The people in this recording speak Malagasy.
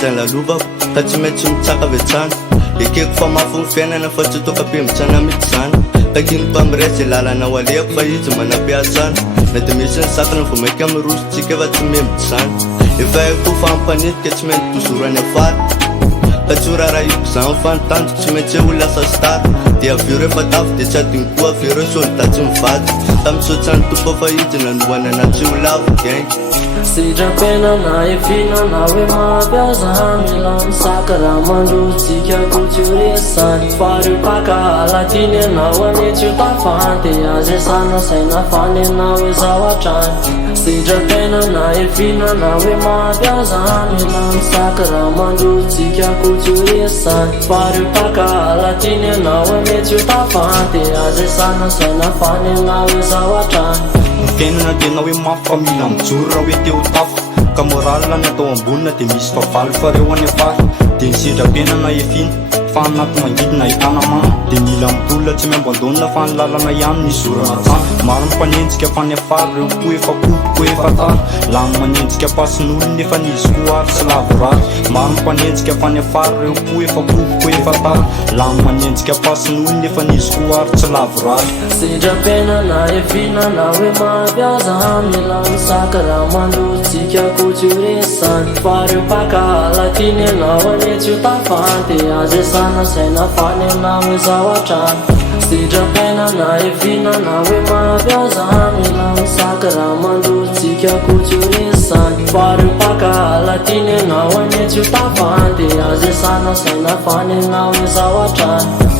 zay lalovako ka tsy maintsy mitsaka avy hatrany ekeko fa mafy ny fiainana fa tsy toka-pembotrana mihitsy zany takinoko amiray zay lalana ho aleko fa izy manam-piatsana mety misy ny sakana vao mainka mirosotsika efa tsy membotry zany efa haiko fa ampanitika tsy mainty tozoro any afara ka tsy ho rarahiko zany fanotanjoko tsy maintsy ho lasa stara dia avy ireo efa tafy dia tsy adiny koa avy ireo solda tsy mivady tamisotsany tompo fa izy nanohanana tsy ho lavo gainy sitrapena na efina na hoe mampiasa mila misaka raha mandrotsika ko tsy ho resany fareo paka alatiny anao anetsy ho tafanty azesana saina fany anao hoe zao hatrany sitrapena na efina na hoe mampiasa mila misaka raha mandrotsika ko tsy ho resany fareo paka alatiny anao anetsy ho tafanty azesana saina fany anao hoe zao hatrany fiainana tena hoe mafy fa mila mijoro raha hoe teo tafa ka moralina ny atao ambonina dia misy favaly fa reo any afara dia ny sitrapenana efina fa anaty mangidina ahitana mana dia mila mitolona tsy miambandonina fa ny lalana ihany ny zorana tsana maro ny mpanenjika fa ny afara reo koa efa kopoko efa tara lany manenjika pasin'olona efa nizy koa ary tsy lavorary maro ny mpanenjika fa ny afara reo koa efa kopoko efa tara lany manenjika pasin'olona efa nizy koa ary tsy lavorary sitrapena na efina na hoe mampiasa mila misaka raha mandrotsika ko tsy ho resany fareo paka alatiny anao anetsy ho tafanty azesana saina fany anao hoe zao hatrany sitrapena na efina na hoe mampiasa mila misaka raha mandrotsika ko tsy ho resany fareo paka alatiny anao anetsy ho tafanty azesana saina fany anao hoe zao hatrany